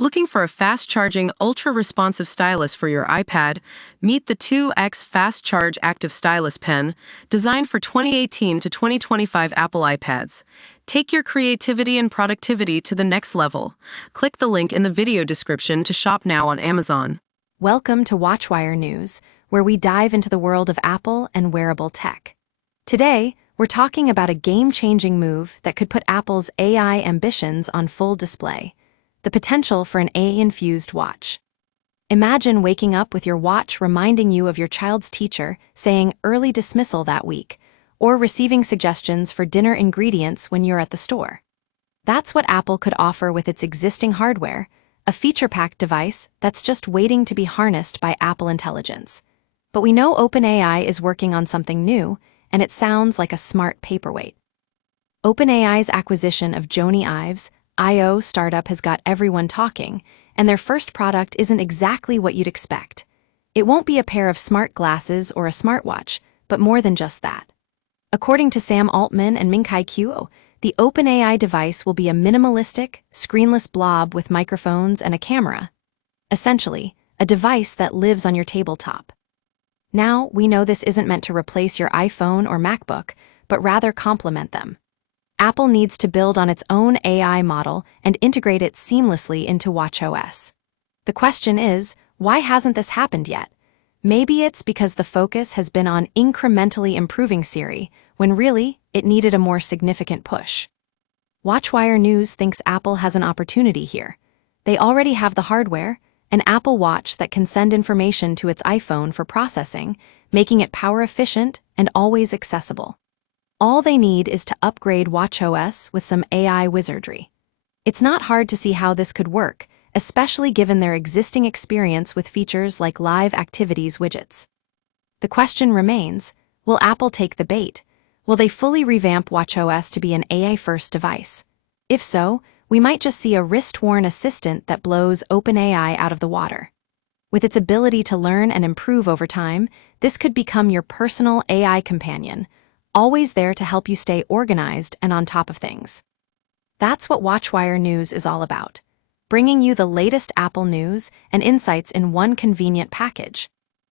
Looking for a fast-charging, ultra-responsive stylus for your iPad? Meet the 2X Fast Charge Active Stylus Pen, designed for 2018 to 2025 Apple iPads. Take your creativity and productivity to the next level. Click the link in the video description to shop now on Amazon. Welcome to WatchWire News, where we dive into the world of Apple and wearable tech. Today, we're talking about a game-changing move that could put Apple's AI ambitions on full display: the potential for an AI-infused watch. Imagine waking up with your watch reminding you of your child's teacher saying early dismissal that week, or receiving suggestions for dinner ingredients when you're at the store. That's what Apple could offer with its existing hardware, a feature-packed device that's just waiting to be harnessed by Apple Intelligence. But we know OpenAI is working on something new, and it sounds like a smart paperweight. OpenAI's acquisition of Jony Ives I/O startup has got everyone talking, and their first product isn't exactly what you'd expect. It won't be a pair of smart glasses or a smartwatch, but more than just that. According to Sam Altman and Ming-Chi Kuo, the OpenAI device will be a minimalistic, screenless blob with microphones and a camera. Essentially, a device that lives on your tabletop. Now, we know this isn't meant to replace your iPhone or MacBook, but rather complement them. Apple needs to build on its own AI model and integrate it seamlessly into watchOS. The question is, why hasn't this happened yet? Maybe it's because the focus has been on incrementally improving Siri, when really, it needed a more significant push. WatchWire News thinks Apple has an opportunity here. They already have the hardware, an Apple Watch that can send information to its iPhone for processing, making it power-efficient and always accessible. All they need is to upgrade watchOS with some AI wizardry. It's not hard to see how this could work, especially given their existing experience with features like live activities widgets. The question remains, will Apple take the bait? Will they fully revamp watchOS to be an AI-first device? If so, we might just see a wrist-worn assistant that blows OpenAI out of the water. With its ability to learn and improve over time, this could become your personal AI companion, always there to help you stay organized and on top of things. That's what WatchWire News is all about, bringing you the latest Apple news and insights in one convenient package.